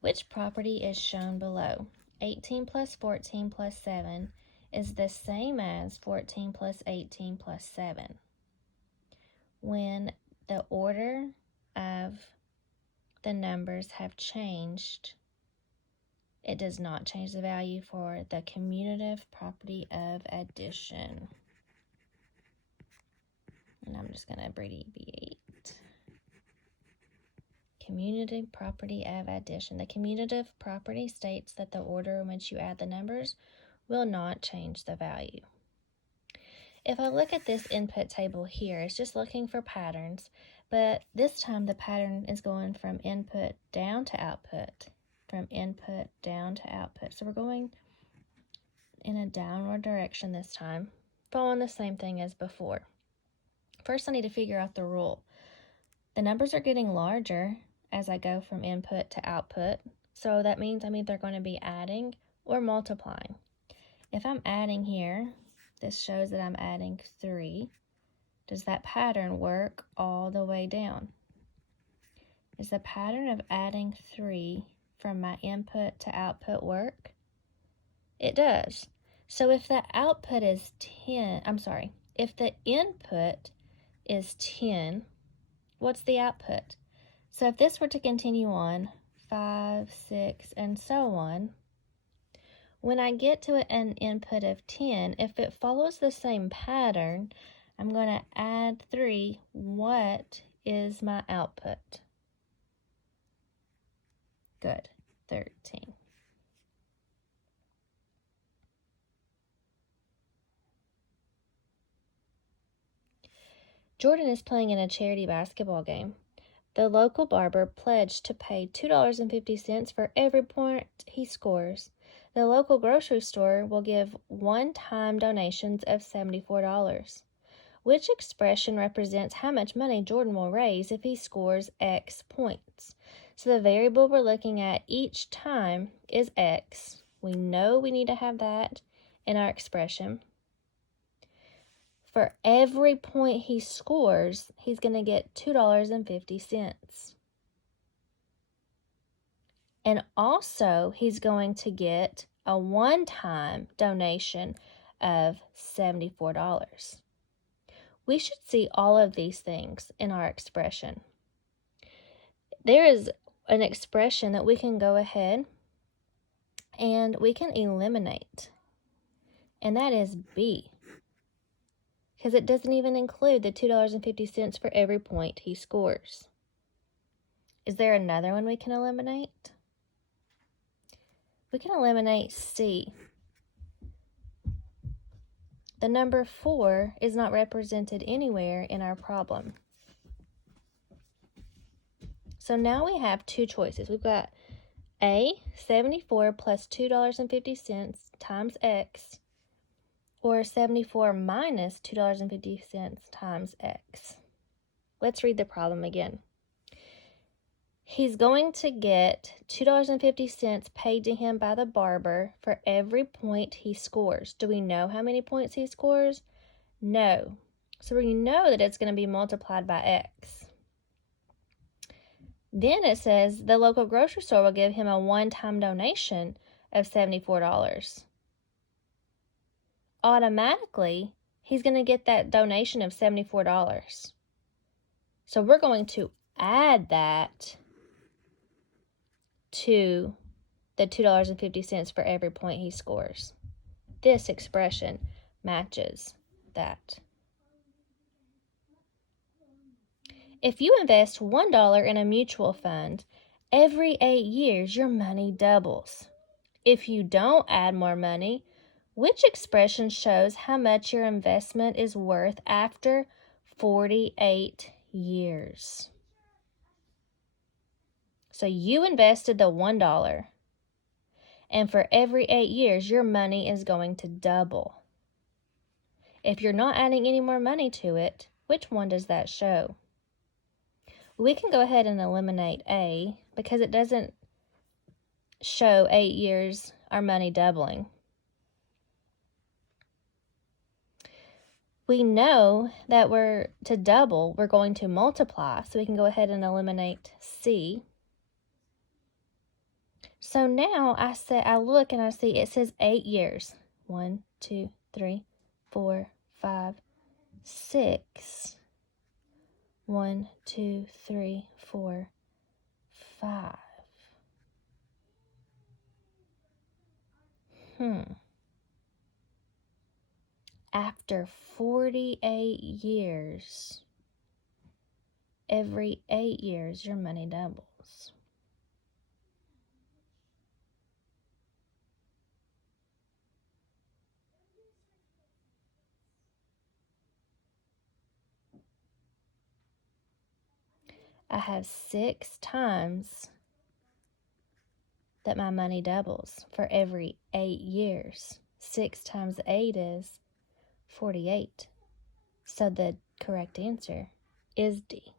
Which property is shown below? 18 plus 14 plus 7 is the same as 14 plus 18 plus 7. When the order of the numbers have changed, it does not change the value for the commutative property of addition. And I'm just going to abbreviate. Commutative property of addition. The commutative property states that the order in which you add the numbers will not change the value. If I look at this input table here, it's just looking for patterns, but this time the pattern is going from input down to output, from input down to output. So we're going in a downward direction this time, following the same thing as before. First, I need to figure out the rule. The numbers are getting larger as I go from input to output, so that means I'm either going to be adding or multiplying. If I'm adding here, this shows that I'm adding 3. Does that pattern work all the way down? Is the pattern of adding 3 from my input to output work? It does. So if the output is 10, if the input is 10, what's the output? So if this were to continue on, 5, 6, and so on, when I get to an input of 10, if it follows the same pattern, I'm going to add 3. What is my output? Good, 13. Jordan is playing in a charity basketball game. The local barber pledged to pay $2.50 for every point he scores. The local grocery store will give one-time donations of $74. Which expression represents how much money Jordan will raise if he scores X points? So the variable we're looking at each time is X. We know we need to have that in our expression. For every point he scores, he's going to get $2.50. And also, he's going to get a one-time donation of $74. We should see all of these things in our expression. There is an expression that we can go ahead and we can eliminate, and that is B, because it doesn't even include the $2.50 for every point he scores. Is there another one we can eliminate? We can eliminate C. The number 4 is not represented anywhere in our problem. So now we have two choices. We've got A, 74 plus $2.50 times X, or 74 minus $2.50 times X. Let's read the problem again. He's going to get $2.50 paid to him by the barber for every point he scores. Do we know how many points he scores? No. So we know that it's going to be multiplied by X. Then it says the local grocery store will give him a one-time donation of $74. Automatically, he's going to get that donation of $74. So we're going to add that to the $2.50 for every point he scores. This expression matches that. If you invest $1 in a mutual fund, every 8 years your money doubles. If you don't add more money, which expression shows how much your investment is worth after 48 years? So you invested the $1, and for every 8 years, your money is going to double. If you're not adding any more money to it, which one does that show? We can go ahead and eliminate A because it doesn't show 8 years our money doubling. We know that we're going to multiply, so we can go ahead and eliminate C. So now I look and I see it says 8 years. 1, 2, 3, 4, 5, 6. 1, 2, 3, 4, 5. After 48 years, every 8 years, your money doubles. I have 6 times that my money doubles for every 8 years. 6 times 8 is 48. So the correct answer is D.